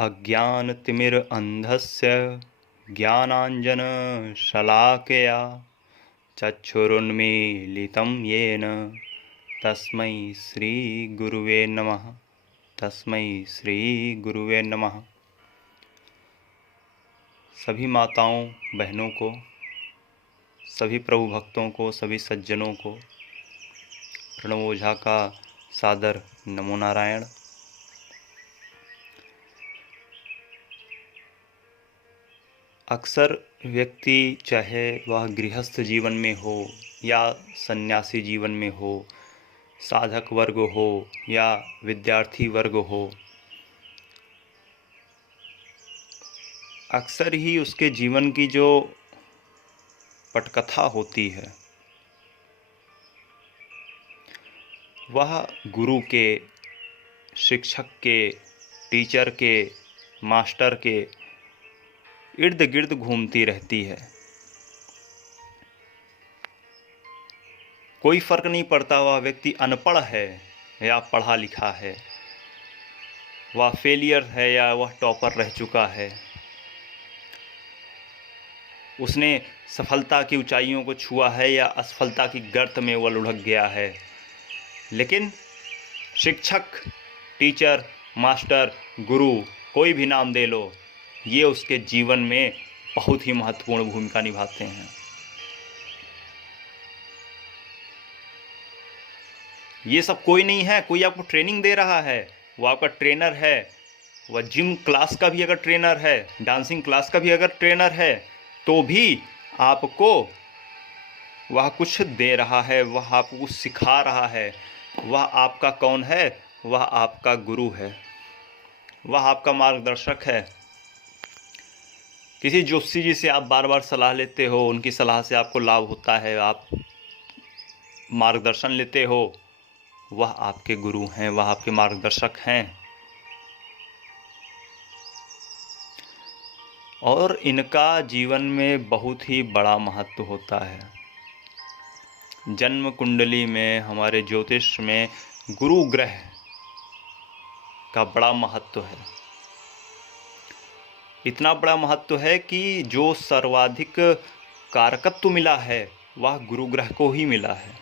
अज्ञानतिमिरन्धस्य ज्ञानाञ्जनशलाकया चक्षुरुन्मीलितं येन तस्मै श्रीगुरुवे नमः। तस्मै श्रीगुरुवे नमः। सभी माताओं बहनों को, सभी प्रभु भक्तों को, सभी सज्जनों को प्रणव ओझा का सादर नमो नारायण। अक्सर व्यक्ति चाहे वह गृहस्थ जीवन में हो या सन्यासी जीवन में हो, साधक वर्ग हो या विद्यार्थी वर्ग हो, अक्सर ही उसके जीवन की जो पटकथा होती है वह गुरु के, शिक्षक के, टीचर के, मास्टर के इर्द गिर्द घूमती रहती है। कोई फर्क नहीं पड़ता वह व्यक्ति अनपढ़ है या पढ़ा लिखा है, वह फेलियर है या वह टॉपर रह चुका है, उसने सफलता की ऊंचाइयों को छुआ है या असफलता की गर्त में वह लुढ़क गया है। लेकिन शिक्षक, टीचर, मास्टर, गुरु, कोई भी नाम दे लो, ये उसके जीवन में बहुत ही महत्वपूर्ण भूमिका निभाते हैं। ये सब कोई नहीं है, कोई आपको ट्रेनिंग दे रहा है, वो आपका ट्रेनर है। वह जिम क्लास का भी अगर ट्रेनर है, डांसिंग क्लास का भी अगर ट्रेनर है, तो भी आपको वह कुछ दे रहा है, वह आपको कुछ सिखा रहा है। वह आपका कौन है? वह आपका गुरु है, वह आपका मार्गदर्शक है। किसी ज्योतिषी जी से आप बार बार सलाह लेते हो, उनकी सलाह से आपको लाभ होता है, आप मार्गदर्शन लेते हो, वह आपके गुरु हैं, वह आपके मार्गदर्शक हैं। और इनका जीवन में बहुत ही बड़ा महत्व होता है। जन्म कुंडली में, हमारे ज्योतिष में गुरु ग्रह का बड़ा महत्व है। इतना बड़ा महत्व है कि जो सर्वाधिक कारकत्व मिला है वह गुरु ग्रह को ही मिला है।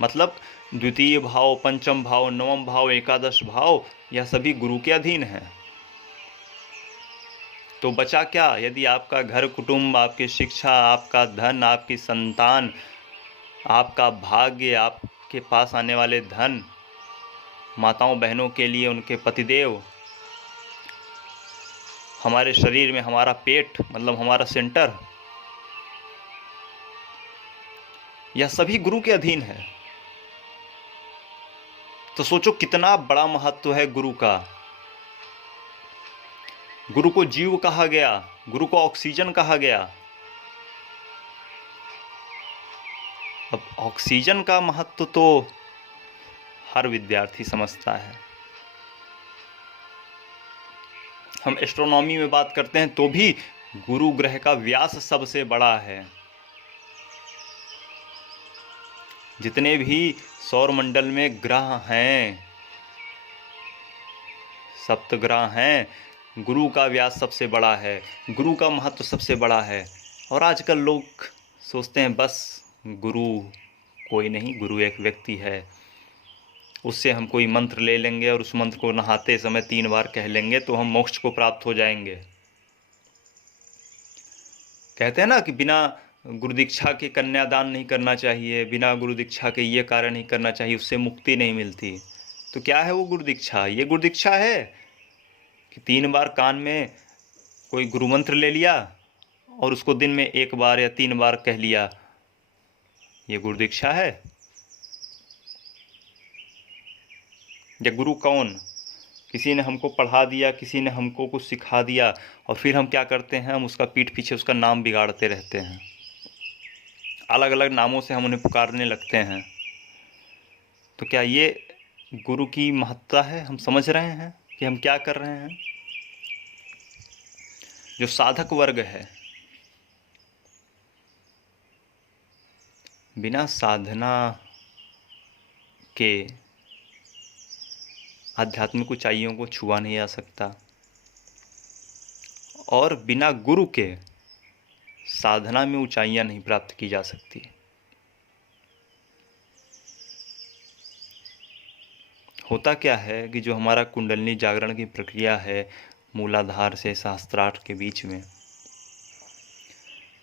मतलब द्वितीय भाव, पंचम भाव, नवम भाव, एकादश भाव, यह सभी गुरु के अधीन हैं। तो बचा क्या? यदि आपका घर कुटुंब, आपकी शिक्षा, आपका धन, आपकी संतान, आपका भाग्य, आपके पास आने वाले धन, माताओं बहनों के लिए उनके पतिदेव, हमारे शरीर में हमारा पेट मतलब हमारा सेंटर, यह सभी गुरु के अधीन है। तो सोचो कितना बड़ा महत्व है गुरु का। गुरु को जीव कहा गया, गुरु को ऑक्सीजन कहा गया। अब ऑक्सीजन का महत्व तो हर विद्यार्थी समझता है। हम एस्ट्रोनॉमी में बात करते हैं तो भी गुरु ग्रह का व्यास सबसे बड़ा है। जितने भी सौर मंडल में ग्रह हैं, सप्त ग्रह हैं, गुरु का व्यास सबसे बड़ा है, गुरु का महत्व सबसे बड़ा है। और आजकल लोग सोचते हैं बस गुरु कोई नहीं, गुरु एक व्यक्ति है, उससे हम कोई मंत्र ले लेंगे और उस मंत्र को नहाते समय 3 बार कह लेंगे तो हम मोक्ष को प्राप्त हो जाएंगे। कहते हैं ना कि बिना गुरु दीक्षा के कन्यादान नहीं करना चाहिए, बिना गुरु दीक्षा के ये कार्य नहीं करना चाहिए, उससे मुक्ति नहीं मिलती। तो क्या है वो गुरु दीक्षा? ये गुरु दीक्षा है कि 3 बार कान में कोई गुरु मंत्र ले लिया और उसको दिन में 1 बार या 3 बार कह लिया, ये गुरु दीक्षा है? या गुरु कौन? किसी ने हमको पढ़ा दिया, किसी ने हमको कुछ सिखा दिया और फिर हम क्या करते हैं? हम उसका पीठ पीछे उसका नाम बिगाड़ते रहते हैं, अलग अलग नामों से हम उन्हें पुकारने लगते हैं। तो क्या ये गुरु की महत्ता है? हम समझ रहे हैं कि हम क्या कर रहे हैं? जो साधक वर्ग है, बिना साधना के आध्यात्मिक ऊंचाइयों को छुआ नहीं जा सकता, और बिना गुरु के साधना में ऊंचाइयां नहीं प्राप्त की जा सकती। होता क्या है कि जो हमारा कुंडलिनी जागरण की प्रक्रिया है मूलाधार से सहस्त्रार के बीच में,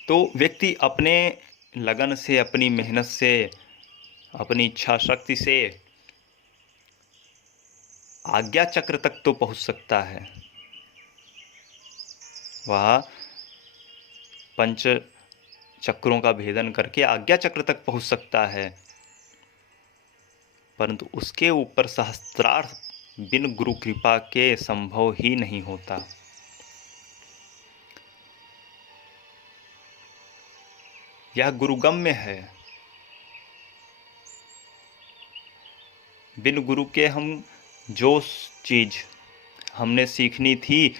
तो व्यक्ति अपने लगन से, अपनी मेहनत से, अपनी इच्छा शक्ति से आज्ञा चक्र तक तो पहुंच सकता है। वह पंच चक्रों का भेदन करके आज्ञा चक्र तक पहुंच सकता है, परंतु उसके ऊपर सहस्त्रार बिन गुरु कृपा के संभव ही नहीं होता। यह गुरुगम्य है। बिन गुरु के हम जो चीज़ हमने सीखनी थी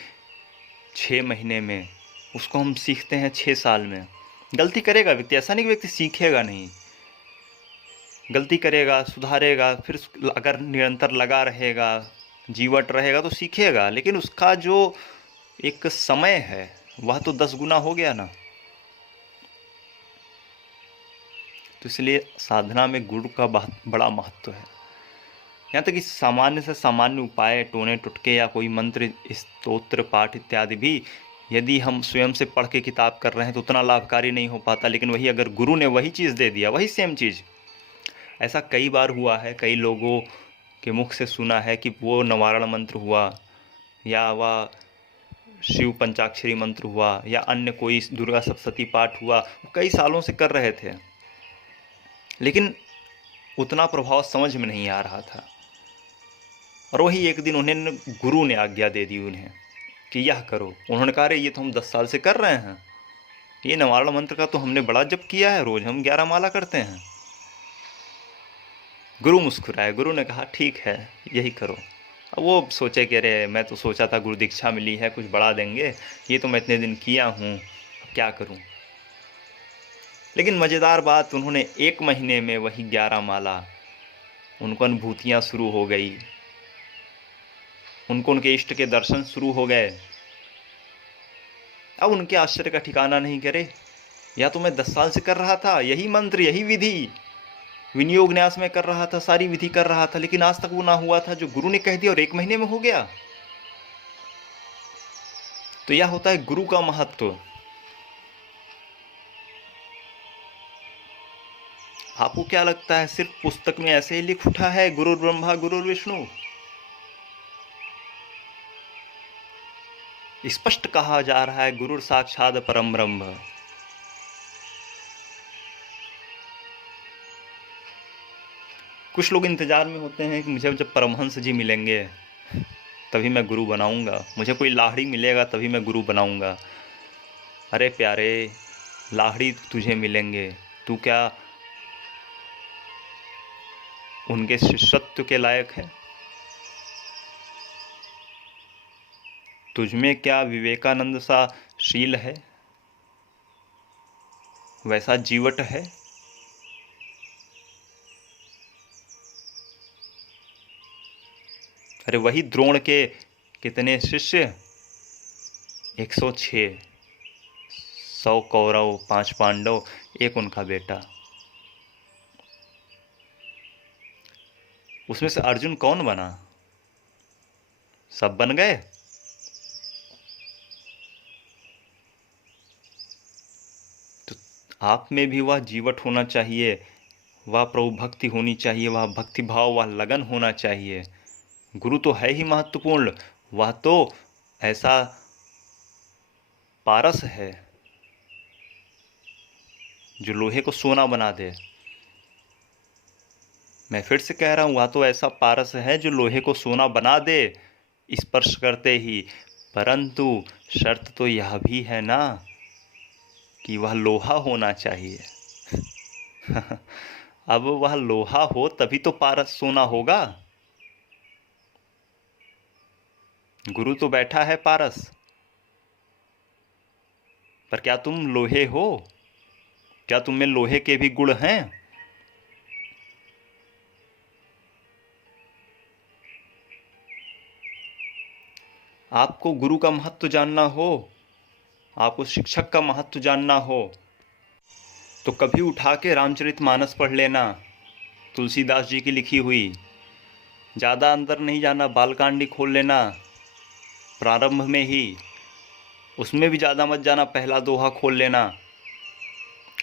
6 महीने में, उसको हम सीखते हैं 6 साल में। गलती करेगा व्यक्ति, ऐसा नहीं कि व्यक्ति सीखेगा नहीं, गलती करेगा, सुधारेगा, फिर अगर निरंतर लगा रहेगा, जीवट रहेगा तो सीखेगा, लेकिन उसका जो एक समय है वह तो 10 गुना हो गया ना। तो इसलिए साधना में गुरु का बहुत बड़ा महत्व है। यहाँ तक कि सामान्य से सामान्य उपाय, टोने टुटके या कोई मंत्र, स्तोत्र पाठ इत्यादि भी यदि हम स्वयं से पढ़ के किताब कर रहे हैं तो उतना लाभकारी नहीं हो पाता, लेकिन वही अगर गुरु ने वही चीज़ दे दिया, वही सेम चीज़, ऐसा कई बार हुआ है, कई लोगों के मुख से सुना है कि वो निवारण मंत्र हुआ या वह शिव पंचाक्षरी मंत्र हुआ या अन्य कोई दुर्गा सप्तशती पाठ हुआ, कई सालों से कर रहे थे, लेकिन उतना प्रभाव समझ में नहीं आ रहा था। और वही एक दिन उन्हें गुरु ने आज्ञा दे दी उन्हें कि यह करो। उन्होंने कहा, अरे ये तो हम 10 साल से कर रहे हैं, ये निवारण मंत्र का तो हमने बड़ा जप किया है, रोज हम 11 माला करते हैं। गुरु मुस्कुराए, गुरु ने कहा ठीक है यही करो। अब वो सोचे कि अरे मैं तो सोचा था गुरु दीक्षा मिली है, कुछ बढ़ा देंगे, ये तो मैं इतने दिन किया हूँ, क्या करूँ। लेकिन मज़ेदार बात, उन्होंने 1 महीने में वही 11 माला, उनको अनुभूतियाँ शुरू हो गई, उनको उनके इष्ट के दर्शन शुरू हो गए। अब उनके आश्चर्य का ठिकाना नहीं करे, या तो मैं 10 साल से कर रहा था यही मंत्र, यही विधि, विनियोग न्यास में कर रहा था, सारी विधि कर रहा था, लेकिन आज तक वो ना हुआ था जो गुरु ने कह दिया और 1 महीने में हो गया। तो यह होता है गुरु का महत्व। आपको क्या लगता है सिर्फ पुस्तक में ऐसे ही लिख उठा है गुरु ब्रह्मा गुरु विष्णु? स्पष्ट कहा जा रहा है गुरु साक्षात परम ब्रह्म। कुछ लोग इंतजार में होते हैं कि मुझे जब परमहंस जी मिलेंगे तभी मैं गुरु बनाऊंगा, मुझे कोई लाहड़ी मिलेगा तभी मैं गुरु बनाऊंगा। अरे प्यारे, लाहड़ी तुझे मिलेंगे, तू क्या उनके शिष्यत्व के लायक है? तुझमें क्या विवेकानंद सा शील है, वैसा जीवट है? अरे वही द्रोण के कितने शिष्य, 106, 100 कौरव, 5 पांडव, 1 उनका बेटा। उसमें से अर्जुन कौन बना? सब बन गए। तो आप में भी वह जीवट होना चाहिए, वह प्रभु भक्ति होनी चाहिए, वह भक्ति भाव, वह लगन होना चाहिए। गुरु तो है ही महत्वपूर्ण, वह तो ऐसा पारस है जो लोहे को सोना बना दे। मैं फिर से कह रहा हूँ, वह तो ऐसा पारस है जो लोहे को सोना बना दे स्पर्श करते ही, परंतु शर्त तो यह भी है ना कि वह लोहा होना चाहिए। अब वह लोहा हो तभी तो पारस सोना होगा। गुरु तो बैठा है पारस, पर क्या तुम लोहे हो? क्या तुम में लोहे के भी गुण हैं? आपको गुरु का महत्व जानना हो, आपको शिक्षक का महत्व जानना हो, तो कभी उठा के रामचरितमानस पढ़ लेना, तुलसीदास जी की लिखी हुई। ज़्यादा अंदर नहीं जाना, बालकांडी खोल लेना प्रारंभ में ही, उसमें भी ज़्यादा मत जाना, पहला दोहा खोल लेना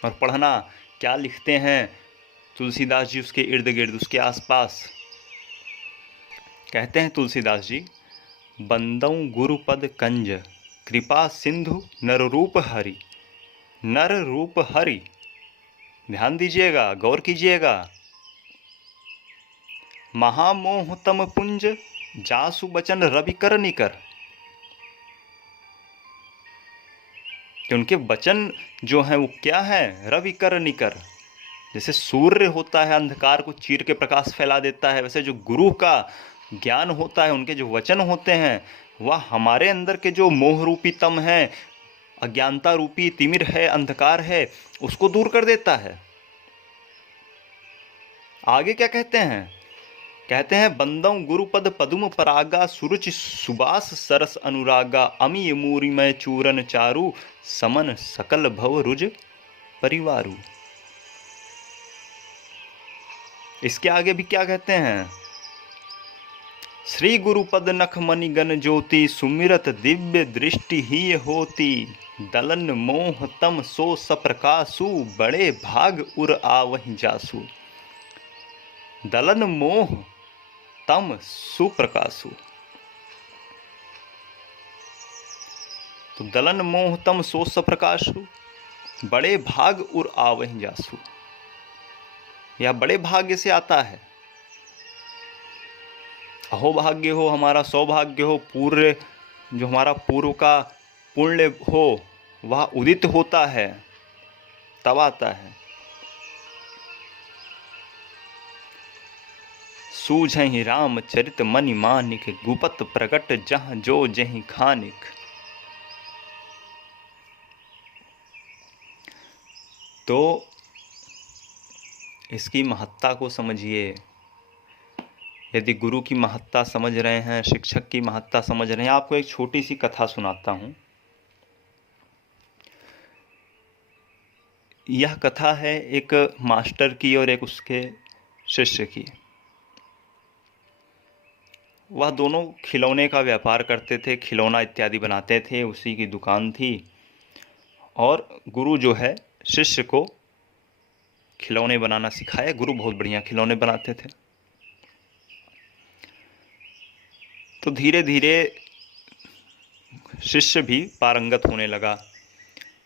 और पढ़ना क्या लिखते हैं तुलसीदास जी उसके इर्द गिर्द, उसके आसपास। कहते हैं तुलसीदास जी, बंदौ गुरुपद कंज कृपा सिंधु नर रूप हरि। नर रूप हरि, ध्यान दीजिएगा, गौर कीजिएगा। महामोह तम पुंज जासु बचन रवि कर निकर, कि उनके वचन जो हैं वो क्या है, रवि कर निकर। जैसे सूर्य होता है अंधकार को चीर के प्रकाश फैला देता है, वैसे जो गुरु का ज्ञान होता है, उनके जो वचन होते हैं, वह हमारे अंदर के जो मोह रूपी तम है, अज्ञानता रूपी तिमिर है, अंधकार है, उसको दूर कर देता है। आगे क्या कहते हैं? कहते हैं, बंदौ गुरुपद पदुम परागा सुरुचि सुबास सरस अनुरागा अमी मूरिमय चूरन चारु समन सकल भव रुज परिवारु। इसके आगे भी क्या कहते हैं? श्री गुरुपद नख मणिगण ज्योति सुमिरत दिव्य दृष्टि ही होती दलन मोह तम सो सप्रकाशु बड़े भाग उर आवहि जासु। दलन मोह तम सुप्रकाशु, तो दलन मोह तम सो सप्रकाशु बड़े भाग उर आवहि जासु, यह बड़े भाग्य से आता है। अहो भाग्य हो, हमारा सौभाग्य हो, पूर्व जो हमारा पूर्व का पुण्य हो वह उदित होता है, तब आता है। सूझहि रामचरित मनि मानिक गुपत प्रगट जहाँ जो जहि खानिक। तो इसकी महत्ता को समझिए। यदि गुरु की महत्ता समझ रहे हैं, शिक्षक की महत्ता समझ रहे हैं, आपको एक छोटी सी कथा सुनाता हूँ। यह कथा है एक मास्टर की और एक उसके शिष्य की। वह दोनों खिलौने का व्यापार करते थे, खिलौना इत्यादि बनाते थे, उसी की दुकान थी। और गुरु जो है शिष्य को खिलौने बनाना सिखाया। गुरु बहुत बढ़िया खिलौने बनाते थे। तो धीरे धीरे शिष्य भी पारंगत होने लगा।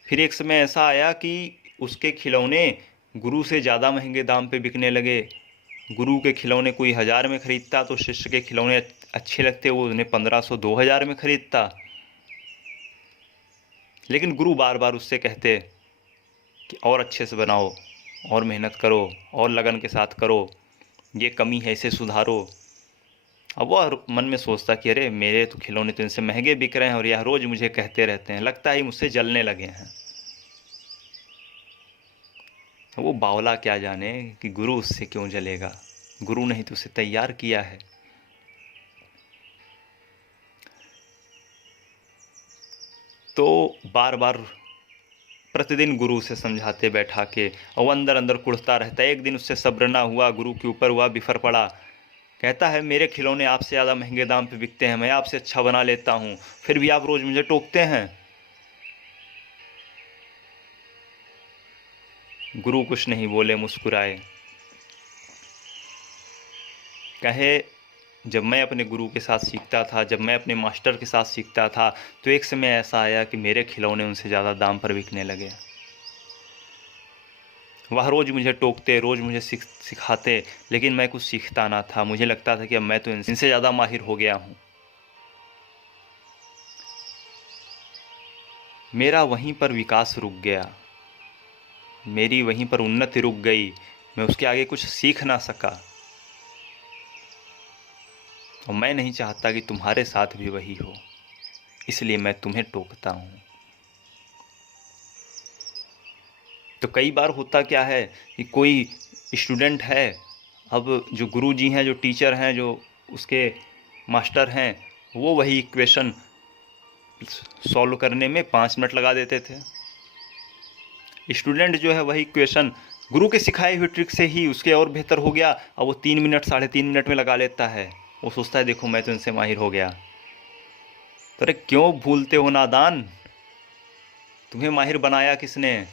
फिर एक समय ऐसा आया कि उसके खिलौने गुरु से ज़्यादा महंगे दाम पे बिकने लगे। गुरु के खिलौने कोई 1000 में ख़रीदता तो शिष्य के खिलौने अच्छे लगते, वो उन्हें 1500-2000 में ख़रीदता। लेकिन गुरु बार बार उससे कहते कि और अच्छे से बनाओ, और मेहनत करो, और लगन के साथ करो, ये कमी है इसे सुधारो। अब वह मन में सोचता कि अरे मेरे तो खिलौने तो इनसे महंगे बिक रहे हैं और यह रोज़ मुझे कहते रहते हैं, लगता है मुझसे जलने लगे हैं। वो बावला क्या जाने कि गुरु उससे क्यों जलेगा, गुरु ने ही तो उसे तैयार किया है। तो बार बार प्रतिदिन गुरु से समझाते बैठा के, और अंदर अंदर कुढ़ता रहता। एक दिन उससे सब्र ना हुआ, गुरु के ऊपर हुआ, बिफर पड़ा। कहता है मेरे खिलौने आपसे ज़्यादा महंगे दाम पे बिकते हैं, मैं आपसे अच्छा बना लेता हूँ, फिर भी आप रोज़ मुझे टोकते हैं। गुरु कुछ नहीं बोले, मुस्कुराए। कहे जब मैं अपने गुरु के साथ सीखता था, जब मैं अपने मास्टर के साथ सीखता था, तो एक समय ऐसा आया कि मेरे खिलौने उनसे ज़्यादा दाम पर बिकने लगे। वह रोज़ मुझे टोकते, रोज़ मुझे सिखाते, लेकिन मैं कुछ सीखता ना था। मुझे लगता था कि अब मैं तो इनसे ज़्यादा माहिर हो गया हूँ। मेरा वहीं पर विकास रुक गया, मेरी वहीं पर उन्नति रुक गई, मैं उसके आगे कुछ सीख ना सका। और मैं नहीं चाहता कि तुम्हारे साथ भी वही हो, इसलिए मैं तुम्हें टोकता हूँ। तो कई बार होता क्या है कि कोई स्टूडेंट है, अब जो गुरुजी हैं, जो टीचर हैं, जो उसके मास्टर हैं, वो वही इक्वेशन सॉल्व करने में 5 मिनट लगा देते थे। स्टूडेंट जो है वही क्वेश्चन गुरु के सिखाए हुए ट्रिक से ही उसके और बेहतर हो गया, और वो 3 मिनट 3.5 मिनट में लगा लेता है। वो सोचता है देखो मैं तो इनसे माहिर हो गया। तो अरे क्यों भूलते हो नादान, तुम्हें माहिर बनाया किसने?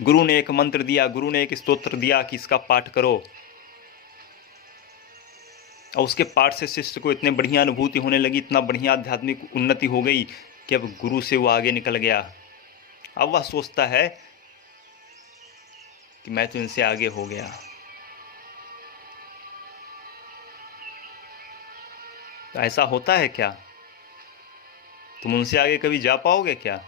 गुरु ने एक मंत्र दिया, गुरु ने एक स्तोत्र दिया कि इसका पाठ करो, और उसके पाठ से शिष्य को इतने बढ़िया अनुभूति होने लगी, इतना बढ़िया आध्यात्मिक उन्नति हो गई कि अब गुरु से वो आगे निकल गया। अब वह सोचता है कि मैं तो इनसे आगे हो गया। तो ऐसा होता है क्या? तुम उनसे आगे कभी जा पाओगे क्या?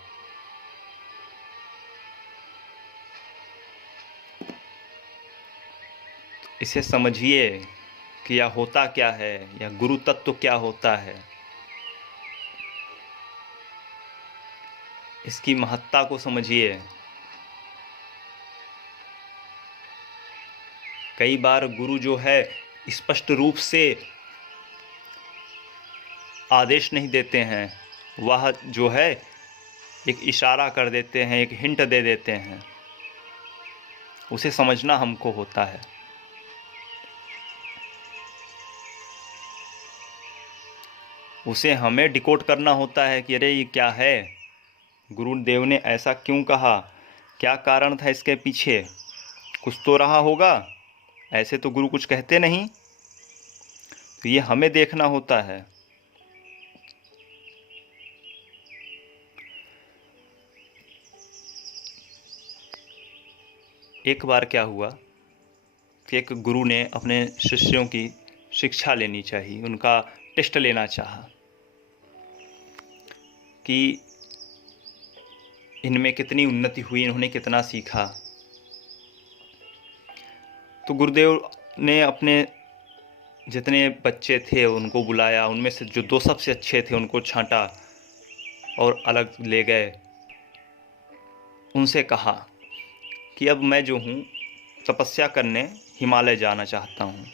इसे समझिए कि यह होता क्या है, यह गुरु तत्व क्या होता है। इसकी महत्ता को समझिए। कई बार गुरु जो है स्पष्ट रूप से आदेश नहीं देते हैं, वह जो है एक इशारा कर देते हैं, एक हिंट दे देते हैं। उसे समझना हमको होता है। उसे हमें डिकोड करना होता है कि अरे ये क्या है, गुरुदेव ने ऐसा क्यों कहा, क्या कारण था इसके पीछे, कुछ तो रहा होगा, ऐसे तो गुरु कुछ कहते नहीं। तो ये हमें देखना होता है। एक बार क्या हुआ कि एक गुरु ने अपने शिष्यों की शिक्षा लेनी चाहिए, उनका टेस्ट लेना चाहा कि इनमें कितनी उन्नति हुई, इन्होंने कितना सीखा। तो गुरुदेव ने अपने जितने बच्चे थे उनको बुलाया, उनमें से जो 2 सबसे अच्छे थे उनको छांटा और अलग ले गए। उनसे कहा कि अब मैं जो हूँ तपस्या करने हिमालय जाना चाहता हूँ,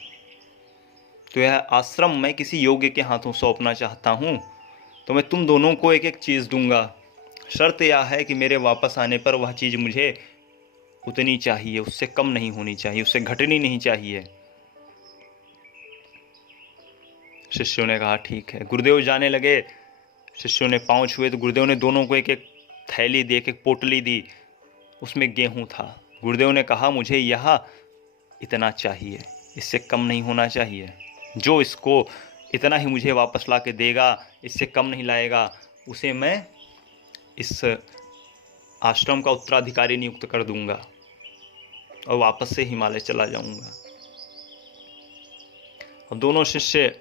तो यह आश्रम मैं किसी योग्य के हाथों सौंपना चाहता हूँ। तो मैं तुम दोनों को एक एक चीज़ दूंगा, शर्त यह है कि मेरे वापस आने पर वह चीज़ मुझे उतनी चाहिए, उससे कम नहीं होनी चाहिए, उससे घटनी नहीं चाहिए। शिष्यों ने कहा ठीक है। गुरुदेव जाने लगे, शिष्यों ने पाँव छुए तो गुरुदेव ने दोनों को एक एक थैली दी, एक एक पोटली दी, उसमें गेहूं था। गुरुदेव ने कहा मुझे यह इतना चाहिए, इससे कम नहीं होना चाहिए। जो इसको इतना ही मुझे वापस ला के देगा, इससे कम नहीं लाएगा, उसे मैं इस आश्रम का उत्तराधिकारी नियुक्त कर दूंगा और वापस से हिमालय चला जाऊंगा। और दोनों शिष्य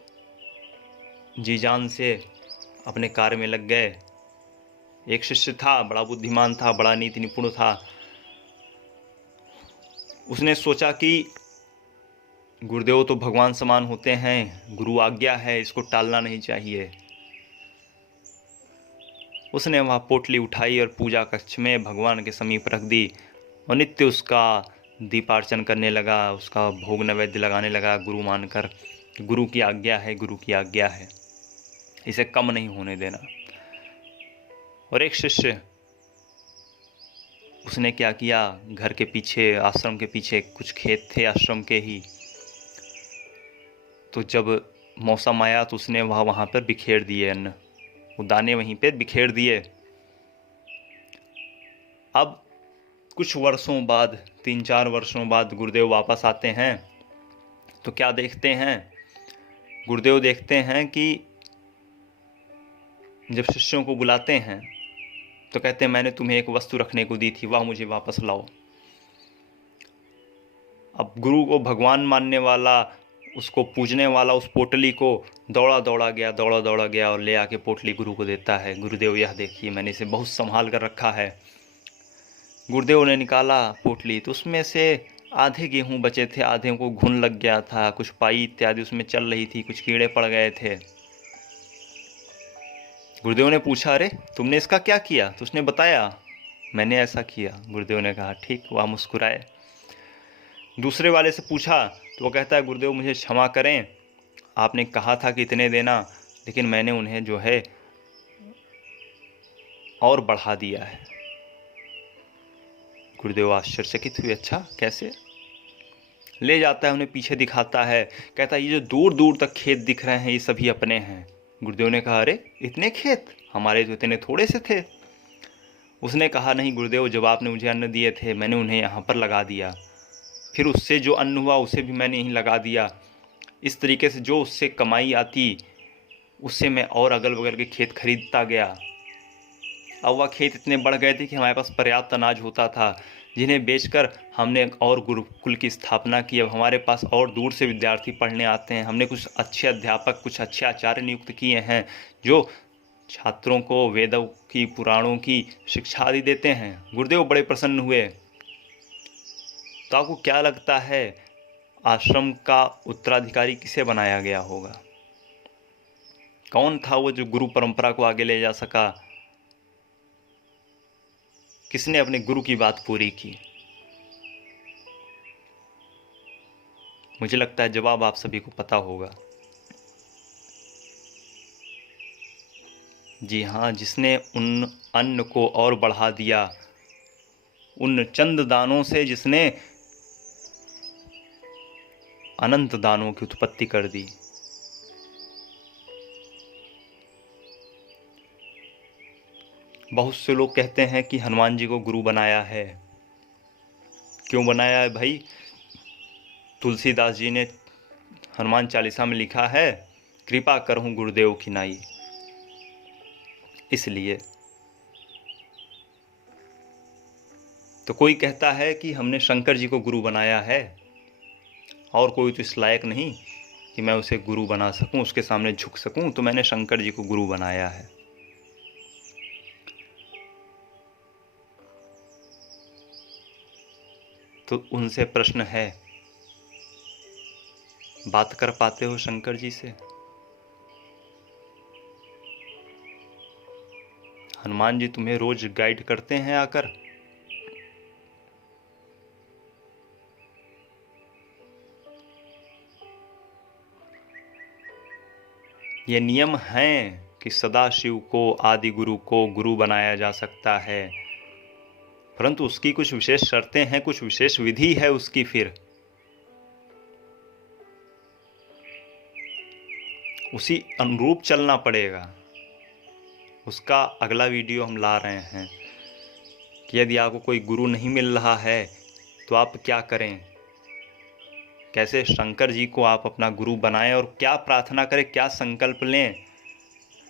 जी जान से अपने कार्य में लग गए। एक शिष्य था, बड़ा बुद्धिमान था, बड़ा नीति निपुण था। उसने सोचा कि गुरुदेव तो भगवान समान होते हैं, गुरु आज्ञा है, इसको टालना नहीं चाहिए। उसने वह पोटली उठाई और पूजा कक्ष में भगवान के समीप रख दी और नित्य उसका दीपार्चन करने लगा, उसका भोग नैवेद्य लगाने लगा, गुरु मानकर। गुरु की आज्ञा है, गुरु की आज्ञा है, इसे कम नहीं होने देना। और एक शिष्य, उसने क्या किया, घर के पीछे, आश्रम के पीछे कुछ खेत थे आश्रम के ही, तो जब मौसम आया तो उसने वहाँ पर बिखेर दिए अन्न, वो दाने वहीं पे बिखेर दिए। अब कुछ वर्षों बाद, 3-4 वर्षों बाद गुरुदेव वापस आते हैं तो क्या देखते हैं, गुरुदेव देखते हैं कि जब शिष्यों को बुलाते हैं तो कहते हैं मैंने तुम्हें एक वस्तु रखने को दी थी, वह मुझे वापस लाओ। अब गुरु को भगवान मानने वाला, उसको पूजने वाला उस पोटली को दौड़ा दौड़ा गया और ले आके पोटली गुरु को देता है। गुरुदेव यह देखिए, मैंने इसे बहुत संभाल कर रखा है। गुरुदेव ने निकाला पोटली तो उसमें से आधे गेहूं बचे थे, आधे को घुन लग गया था, कुछ पाई इत्यादि उसमें चल रही थी, कुछ कीड़े पड़ गए थे। गुरुदेव ने पूछा अरे तुमने इसका क्या किया? तो उसने बताया मैंने ऐसा किया। गुरुदेव ने कहा ठीक, वह मुस्कुराए। दूसरे वाले से पूछा तो वो कहता है गुरुदेव मुझे क्षमा करें, आपने कहा था कि इतने देना, लेकिन मैंने उन्हें जो है और बढ़ा दिया है। गुरुदेव आश्चर्यचकित हुए, अच्छा कैसे? ले जाता है, उन्हें पीछे दिखाता है, कहता है ये जो दूर दूर तक खेत दिख रहे हैं ये सभी अपने हैं। गुरुदेव ने कहा, अरे इतने खेत? हमारे तो इतने थोड़े से थे। उसने कहा, नहीं गुरुदेव, जब आपने मुझे अन्न दिए थे मैंने उन्हें यहाँ पर लगा दिया, फिर उससे जो अन्न हुआ उसे भी मैंने यहीं लगा दिया। इस तरीके से जो उससे कमाई आती उससे मैं और अगल बगल के खेत खरीदता गया। अब वह खेत इतने बढ़ गए थे कि हमारे पास पर्याप्त अनाज होता था, जिन्हें बेचकर हमने और गुरुकुल की स्थापना की। अब हमारे पास और दूर से विद्यार्थी पढ़ने आते हैं। हमने कुछ अच्छे अध्यापक, कुछ अच्छे आचार्य नियुक्त किए हैं जो छात्रों को वेदों की, पुराणों की शिक्षा आदि देते हैं। गुरुदेव बड़े प्रसन्न हुए। तो आपको क्या लगता है आश्रम का उत्तराधिकारी किसे बनाया गया होगा? कौन था वो जो गुरु परंपरा को आगे ले जा सका? किसने अपने गुरु की बात पूरी की? मुझे लगता है जवाब आप सभी को पता होगा। जी हाँ, जिसने उन अन्न को और बढ़ा दिया, उन चंद दानों से जिसने अनंत दानों की उत्पत्ति कर दी। बहुत से लोग कहते हैं कि हनुमान जी को गुरु बनाया है। क्यों बनाया है भाई? तुलसीदास जी ने हनुमान चालीसा में लिखा है, कृपा करहूँ गुरुदेव की नाई। इसलिए तो कोई कहता है कि हमने शंकर जी को गुरु बनाया है, और कोई तो इस लायक नहीं कि मैं उसे गुरु बना सकूं, उसके सामने झुक सकूं, तो मैंने शंकर जी को गुरु बनाया है। तो उनसे प्रश्न है, बात कर पाते हो शंकर जी से? हनुमान जी तुम्हें रोज गाइड करते हैं आकर? ये नियम हैं कि सदाशिव को, आदि गुरु को गुरु बनाया जा सकता है, परंतु उसकी कुछ विशेष शर्तें हैं, कुछ विशेष विधि है उसकी। फिर उसी अनुरूप चलना पड़ेगा। उसका अगला वीडियो हम ला रहे हैं कि यदि आपको कोई गुरु नहीं मिल रहा है तो आप क्या करें, कैसे शंकर जी को आप अपना गुरु बनाएं और क्या प्रार्थना करें, क्या संकल्प लें,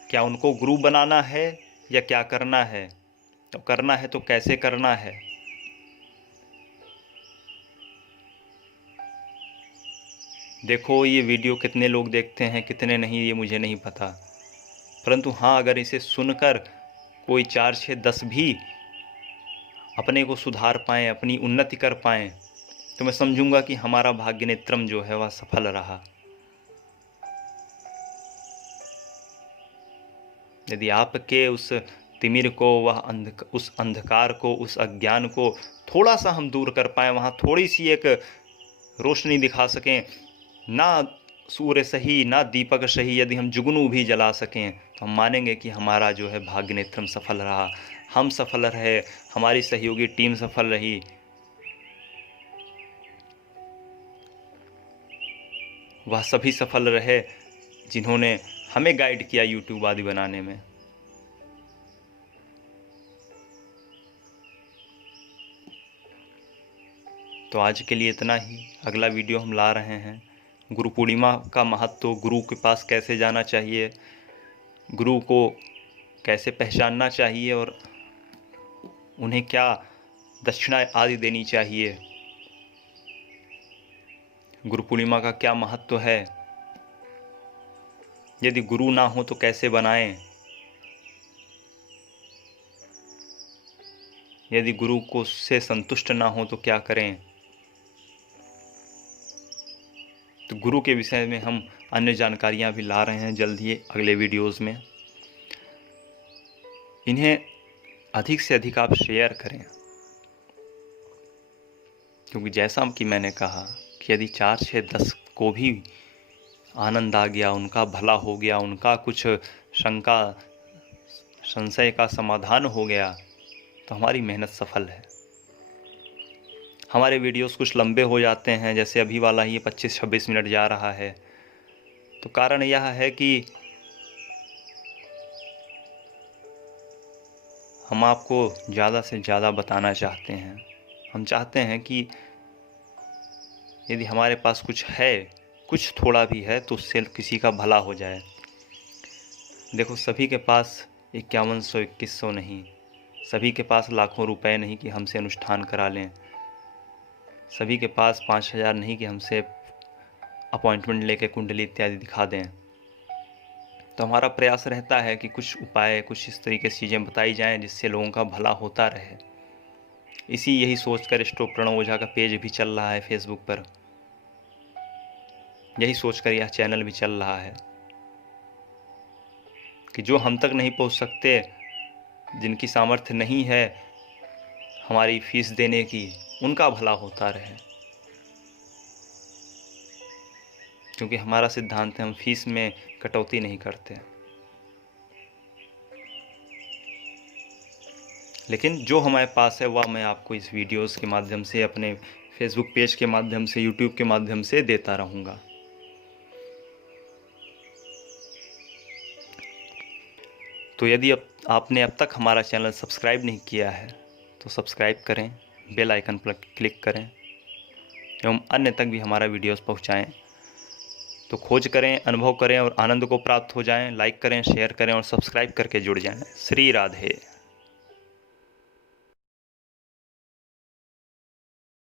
क्या उनको गुरु बनाना है या क्या करना है, तो करना है तो कैसे करना है। देखो ये वीडियो कितने लोग देखते हैं, कितने नहीं, ये मुझे नहीं पता, परंतु हाँ, अगर इसे सुनकर कोई 4, 6, 10 भी अपने को सुधार पाएँ, अपनी उन्नति कर पाएँ, तो मैं समझूंगा कि हमारा भाग्य नेत्रम जो है वह सफल रहा। यदि आपके उस तिमिर को, उस अंधकार को, उस अज्ञान को थोड़ा सा हम दूर कर पाएँ, वहाँ थोड़ी सी एक रोशनी दिखा सकें, ना सूर्य सही ना दीपक सही, यदि हम जुगनू भी जला सकें तो हम मानेंगे कि हमारा जो है भाग्य नेत्रम सफल रहा, हम सफल रहे, हमारी सहयोगी टीम सफल रही। वह सभी सफल रहे जिन्होंने हमें गाइड किया यूट्यूब आदि बनाने में। तो आज के लिए इतना ही। अगला वीडियो हम ला रहे हैं गुरु पूर्णिमा का महत्व, गुरु के पास कैसे जाना चाहिए, गुरु को कैसे पहचानना चाहिए और उन्हें क्या दक्षिणा आदि देनी चाहिए, गुरु पूर्णिमा का क्या महत्व है, यदि गुरु ना हो तो कैसे बनाएं, यदि गुरु को से संतुष्ट ना हो तो क्या करें। तो गुरु के विषय में हम अन्य जानकारियां भी ला रहे हैं जल्द ही अगले वीडियोस में। इन्हें अधिक से अधिक आप शेयर करें, क्योंकि जैसा कि मैंने कहा कि यदि 4, 6, 10 को भी आनंद आ गया, उनका भला हो गया, उनका कुछ शंका संशय का समाधान हो गया, तो हमारी मेहनत सफल है। हमारे वीडियोस कुछ लंबे हो जाते हैं, जैसे अभी वाला ही 25-26 मिनट जा रहा है, तो कारण यह है कि हम आपको ज़्यादा से ज़्यादा बताना चाहते हैं। हम चाहते हैं कि यदि हमारे पास कुछ है, कुछ थोड़ा भी है, तो उससे किसी का भला हो जाए। देखो, सभी के पास 5100-2100 नहीं, सभी के पास लाखों रुपए नहीं कि हमसे अनुष्ठान करा लें, सभी के पास 5000 नहीं कि हमसे अपॉइंटमेंट लेके कुंडली इत्यादि दिखा दें। तो हमारा प्रयास रहता है कि कुछ उपाय, कुछ इस तरीके से चीज़ें बताई जाएं जिससे लोगों का भला होता रहे। यही सोचकर स्टोप प्रणव ओझा का पेज भी चल रहा है फेसबुक पर, यही सोचकर यह चैनल भी चल रहा है कि जो हम तक नहीं पहुंच सकते, जिनकी सामर्थ्य नहीं है हमारी फीस देने की, उनका भला होता रहे। क्योंकि हमारा सिद्धांत है, हम फीस में कटौती नहीं करते। लेकिन जो हमारे पास है वह मैं आपको इस वीडियोस के माध्यम से, अपने फेसबुक पेज के माध्यम से, यूट्यूब के माध्यम से देता रहूँगा। तो यदि आपने अब तक हमारा चैनल सब्सक्राइब नहीं किया है तो सब्सक्राइब करें, बेल आइकन पर क्लिक करें एवं अन्य तक भी हमारा वीडियोस पहुंचाएं। तो खोज करें, अनुभव करें और आनंद को प्राप्त हो जाएं। लाइक करें, शेयर करें और सब्सक्राइब करके जुड़ जाएं। श्री राधे।